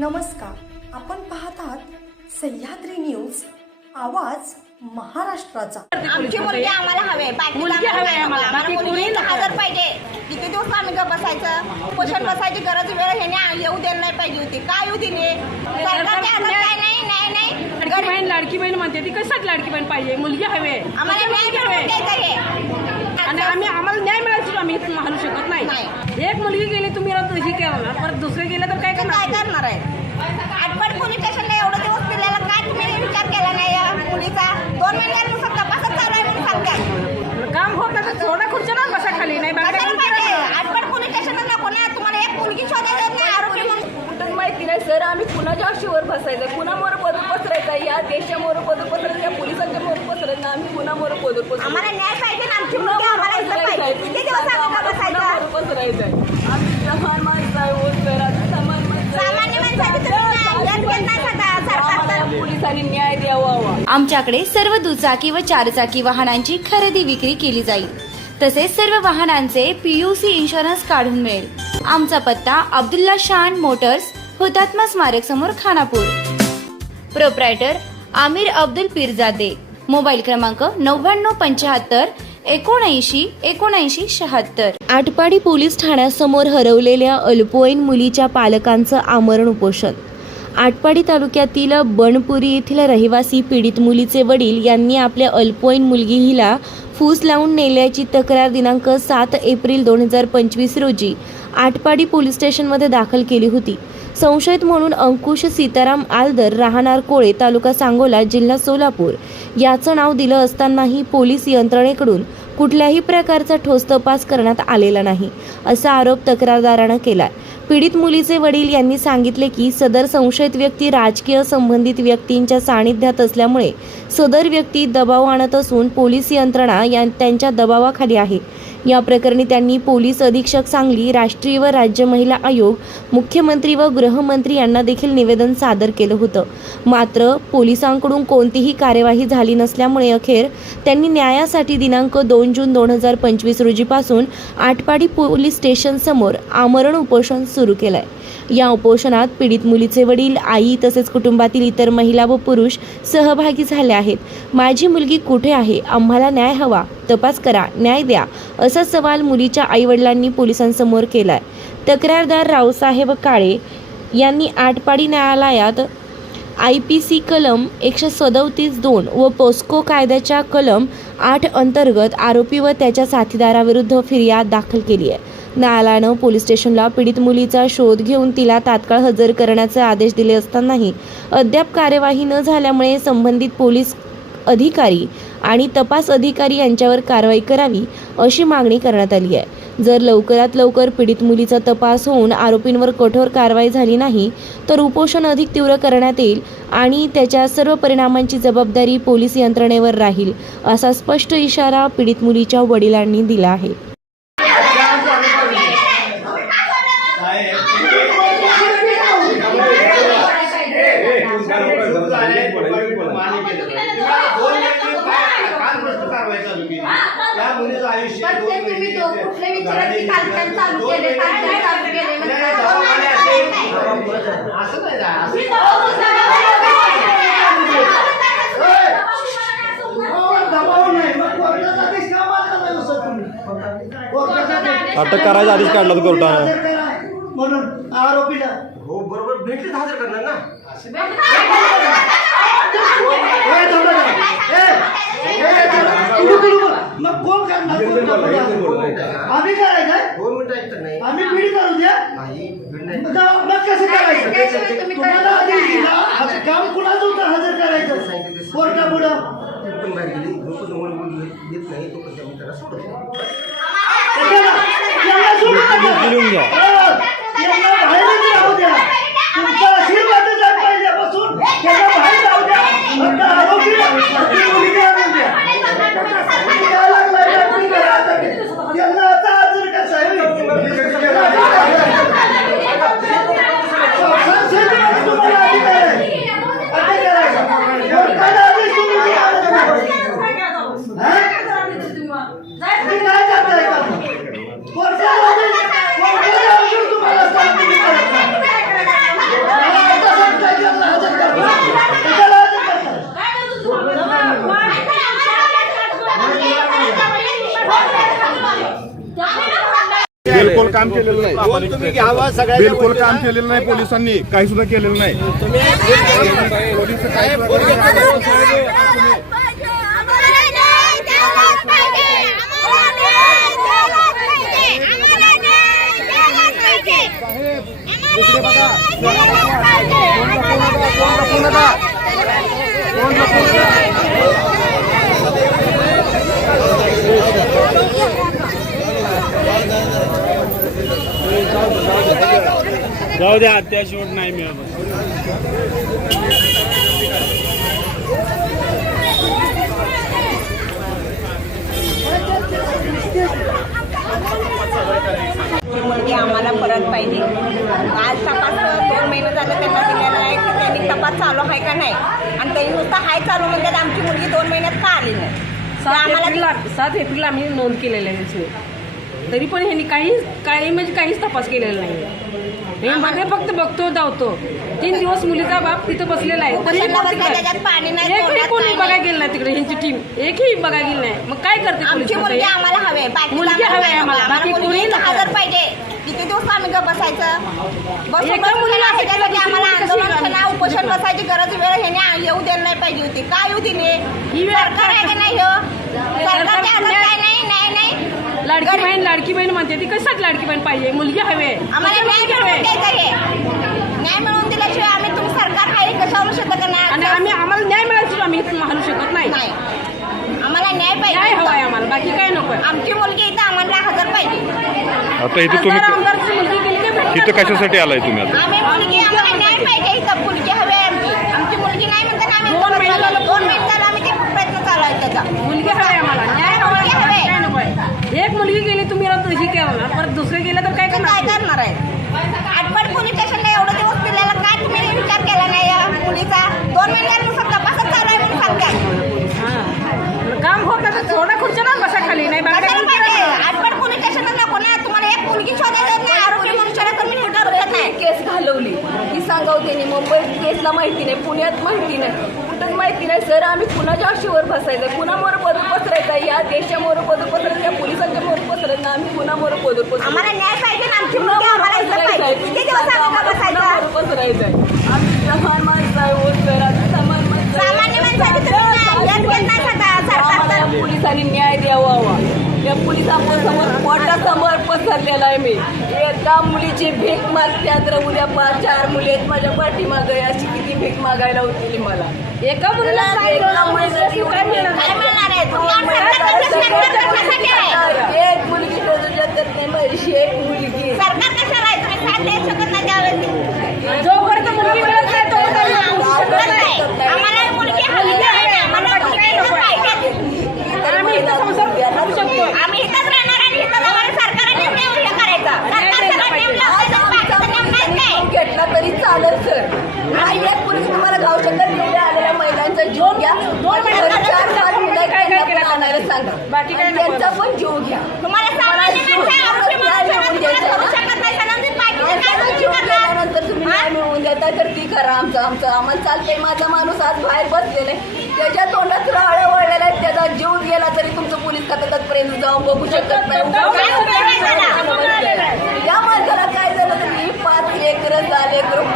नमस्कार. आपण पाहतात सह्याद्री न्यूज आवाज महाराष्ट्राचा. आमची मुलगी आम्हाला हवे मुलगी हवी आम्हाला. मुलगी. हजर पाहिजे. किती दिवस आम्ही बसायचं? पोषण बसायची गरज वेळ ह्याने येऊ द्यायला नाही पाहिजे होती. काय येऊ दिली नाही बहीण लाडकी बहीण म्हणते ती कशात लाडकी बहीण पाहिजे? मुलगी हवी. आम्हाला मुलगी आणि आम्ही आम्हाला न्याय मिळायची आम्ही इथं म्हणू शकत नाही. एक मुलगी गेली तुम्ही हे केलं परत दुसरे गेले तर काय तर काय करणार करणार आहे आठवड पोलीस स्टेशनला एवढं दिवस दिलेला काय तुम्ही विचार केला नाही या मुलीचा दोन महिन्यानुसार तपासच चालू आहे म्हणून सांगतात काम होत नाही तर थोडा खुर्च्या ना बसा खाली नाही बाकी कशाला काही पाहिजे करायचं. आठवड पोलीस स्टेशनला नको ना तुम्हाला एक मुलगी शोधायला नाही आरोपी म्हणून कुठं माहिती नाही सर आम्ही कुणाच्या अशीवर बसायचं. कुणामोर पदर पसरायचं? या देशामोर पदर पसरायचं या पोलिसांच्या मोर पसरायचं. आम्ही कुणामोर पदर पसरायचं? आम्हाला न्याय पाहिजे आमची मुलगी आम्हाला किती दिवस बसायचं? पसरायचं? आम्ही लहान माणसं आहे हो सामान्य पोलिसांनी न्याय द्यावा. आमच्याकडे सर्व दुचाकी व चारचाकी वाहनांची खरेदी विक्री केली जाईल. तसेच सर्व वाहनांचे पीयूसी इन्शुरन्स काढून मिळेल. आमचा पत्ता अब्दुल्ला शान मोटर्स हुतात्मा स्मारक समोर खानापूर. प्रोप्रायटर आमिर अब्दुल पीरजादे. मोबाईल क्रमांक नव्याण्णव पंच्याहत्तर एकोणऐंशी एकोणऐंशी शहात्तर. आटपाडी पोलीस ठाण्यासमोर हरवलेल्या अल्पवयीन मुलीच्या पालकांचं आमरण उपोषण. आटपाडी तालुक्यातील बनपुरी येथील रहिवासी पीडित मुलीचे वडील यांनी आपल्या अल्पवयीन मुलगी हिला फूस लावून नेल्याची तक्रार दिनांक सात एप्रिल दोन हजार पंचवीस रोजी आटपाडी पोलीस स्टेशनमध्ये दाखल केली होती. संशयित म्हणून अंकुश सीताराम आलदर राहणार कोळे तालुका सांगोला जिल्हा सोलापूर. याचं नाव दिलं असतानाही पोलीस यंत्रणेकडून कुठल्याही प्रकारचा ठोस तपास करण्यात आलेला नाही असा आरोप तक्रारदारानं केला पीडित मुलीचे वडील यांनी सांगितले की सदर संशयित व्यक्ती राजकीय संबंधित व्यक्तींच्या सानिध्यात असल्यामुळे सदर व्यक्ती दबाव आणत असून पोलीस यंत्रणा या त्यांच्या दबावाखाली आहे. या प्रकरणी त्यांनी पोलीस अधीक्षक सांगली राष्ट्रीय व राज्य महिला आयोग मुख्यमंत्री व गृहमंत्री यांना देखील निवेदन सादर केलं होतं. मात्र पोलिसांकडून कोणतीही कार्यवाही झाली नसल्यामुळे अखेर त्यांनी न्यायासाठी दिनांक दोन जून दोन हजार पंचवीस रोजीपासून आटपाडी पोलीस स्टेशनसमोर आमरण उपोषण सुरू केलंय. या उपोषणात पीडित मुलीचे वडील आई तसेच कुटुंबातील इतर महिला व पुरुष सहभागी झाले आहेत. माझी मुलगी कुठे आहे? आम्हाला न्याय हवा. तपास करा न्याय द्या असा सवाल मुलीच्या आईवडिलांनी पोलिसांसमोर केलाय. तक्रारदार रावसाहेब काळे यांनी आटपाडी न्यायालयात आय पी सी कलम एकशे सदोतीस दोन व पोस्को कायद्याच्या कलम आठ अंतर्गत आरोपी व त्याच्या साथीदाराविरुद्ध फिर्याद दाखल केली आहे. न्यायालयानं पोलीस स्टेशनला पीडित मुलीचा शोध घेऊन तिला तात्काळ हजर करण्याचे आदेश दिले असतानाही अद्याप कार्यवाही न झाल्यामुळे संबंधित पोलीस अधिकारी आणि तपास अधिकारी यांच्यावर कारवाई करावी अशी मागणी करण्यात आली आहे. जर लवकरात लवकर पीडित मुलीचा तपास होऊन आरोपींवर कठोर कारवाई झाली नाही तर उपोषण अधिक तीव्र करण्यात येईल आणि त्याच्या सर्व परिणामांची जबाबदारी पोलीस यंत्रणेवर राहील असा स्पष्ट इशारा पीडित मुलीच्या वडिलांनी दिला आहे. प्रत्येक तुम्ही तो कुठले विचारात की कालच्यान चालू केले, कालच्यान चालू केले, म्हणजे असं. अटक करायच्या आधीच काढला कोर्टानं. म्हणून आरोपीला. हो बरोबर. भेटले तर हजर करणार ना. ए, थांबा जरा. ए, ए, जरा. कुठं कुठं बोल. मग कोण करणार? कोण करणार? आम्ही करायचंय? दोन मिनिटं ऐकत नाही. आम्ही बीड करू द्या. नाही भेट नाही. मग मग कसं करायचं? त्याशिवाय तुम्ही तुम्हाला आदेश दिला असं काम कुणाचं होतं हजर करायचं? कोर्टापुढं. ती पण बाहेर गेली. लोक जवळ येत नाही. तो पण त्याला सोडत कशाला? यांना सोडू नका. लिहून बिलकुल काम केलेलं नाही बिलकुल काम केलेलं नाही पोलिसांनी काही सुद्धा केलेलं नाही पोलीस जाऊ द्या त्याशिवाय नाही मिळत. मुलगी आम्हाला परत पाहिजे. आज तपास दोन महिने झाले त्यांना दिलेला आहे की त्यांनी तपास चालू आहे का नाही. आणि त्यांनी नुसतं हाय चालू म्हणजे आमची मुलगी दोन महिन्यात का आली नाही? तर सात आम्हाला एप्रिलला सात एप्रिलला आम्ही नोंद केलेलं आहे. तरी पण ह्यांनी काही काही म्हणजे काहीच तपास केलेला नाही हे मध्ये फक्त बघतो धावतो. तीन दिवस मुलीचा बाप तिथं बसलेला आहे. तरी त्याच्यात पाणी नाही, एकही कोणी बघायला. गेलं नाही तिकडे ह्यांची टीम एकही बघायला गेली नाही. मग काय करते आमची मुलगी? आम्हाला हवे बाकी मुलगी हवी आहे आम्हाला, बाकी कोणी मुलगी नको. हजर पाहिजे. किती दिवस आम्ही बसायचं? बसून एका बसून मुलीला दुसरी आम्हाला मुलगी कशी आंदोलन लागली? केलं, उपोषण बसायची गरज वेळ ह्याने येऊ द्यायला नाही पाहिजे होती. काय येऊ दिली ही वेळ सरकार आहे का नाही हो? काय नाही नाही नाही. लाडकी बहीण लाडकी बहीण म्हणते ती कशात लाडकी बहीण पाहिजे? मुलगी हवी आहे. आम्हाला न्याय मिळवून आहे. द्यायचा आहे न्याय मिळवून दिल्याशिवाय आम्ही तुम्ही सरकार आहे कशावर शकत आणि नाही आम्ही आम्हाला न्याय मिळायची आम्ही इथून हलू शकत नाही. आम्हाला न्याय न्याय पाहिजे हवा आहे आम्हाला बाकी काय नको आहे. आमची मुलगी इथं आम्हाला हजर पाहिजे. आता इथे तुम्ही इथं कशासाठी आलाय तुम्ही आता? आम्ही मुलगी आम्हाला न्याय पाहिजे इथं. मुलगी हवी आहे आमची आमची मुलगी नाही म्हणताना आम्ही दोन इथं महिने बसलेलो. झालं. दोन महिने झालं आम्ही ते प्रयत्न चालू आहे त्याचा मुलगी हवी आहे आम्हाला न्याय हवा आहे आम्हाला, काय नको आहे एक मुलगी गेली तुम्ही राहतो ही केला परत दुसरे गेले तर काय तर काय करणार करणार आहे आठवड पोलीस स्टेशनला एवढं दिवस दिलेला काय तुम्ही विचार केला नाही या मुलीचा दोन महिन्यांनुसार तपासच चालू आहे म्हणून सांगताय हा. काम होत नाही तर थोडा खुर्च्या ना बसा खाली नाही बाहेर कशाला काय पाहिजे करणार? आठवड पोलीस स्टेशनला नको ना तुम्हाला एक मुलगी शोधायला नाही आरोपी म्हणून शोधा तर मी कुठं रडत नाही केस घालवली ती सांगाव त्यांनी मुंबईत केसला माहिती नाही पुण्यात माहिती नाही. कुठंच माहिती नाही. सर आम्ही कुणाच्या अशीवर बसायचं कुणामोर पदर पसरायचं या देशामोर पदर पसरायचं या पोलिसांच्या मोर पसरायचं आम्ही कुणामोर पदर पसरायचं आम्हाला न्याय पाहिजे ना. आमची मुलगी आम्हाला पाहिजे. किती दिवस बसायचं पसरायचं आम्ही लहान माणसं आहे हो सर आम्ही सामान्य माणसं आहे. सामान्य माणसाची तुम्ही न्याय घेत नाही सदा- सरकार आम्हाला तर. पोलिसांनी न्याय द्यावा हवा या पोलिसांसमोर पोटासमोर पसरलेला आहे मी एका मुलीची भीक मागत्यात तर उद्या पाच चार मुली आहेत माझ्या पाठीमागे अशी किती भीक मागायला होती मला एका मुलीला एक मुलगी शोधू शकत नाही माझी एक मुलगी सरकार कशाला आहे तुम्ही साथ देऊ शकत नाही त्यावेळेस जोपर्यंत मुलगी मिळत नाही तोपर्यंत आम्ही पोहोचू शकत नाही. आम्हाला मुलगी हवी आहे आम्हाला मुलगी इथं पाहिजे आम्ही इथं संसार करू शकतो आम्ही इथंच राहणार आणि इथंच आम्हाला सरकारने नेम हे करायचं सरकार सगळं नेम लावायचं बाकीचं नेम नाहीच नाही घेतला तरी चालेल सर नाही एक मुलगी तुम्हाला गाव शकत गेल्या आलेल्या महिलांचा जीव घ्या दोन घरी महिन्यात चार पाच मुलं आहेत, काय काय त्यांना केलं पण आणायला सांगा बाकी काय आणि नको. त्यांचा पण जीव घ्या तुम्हाला सामान्य माणसं तुम्हाला करू शकत नाही सणांची बाकीचं काय त्यांचा तुम्ही जीव करणार गेल्यानंतर तुम्ही न्याय मिळवून देता तर ती करा आमचं आमचं आम्हाला चालतंय माझा माणूस आज बाहेर बसलेला आहे त्याच्या तोंडात राळ्या वळलेला आहे त्याचा जीव गेला तरी तुमचं पोलीस खात्यापर्यंत जाऊन बघू शकत नाही काय उपयोग आहे त्याला? या माणसाला काय झालं तर ही पाच लेकरं झाले लेकरं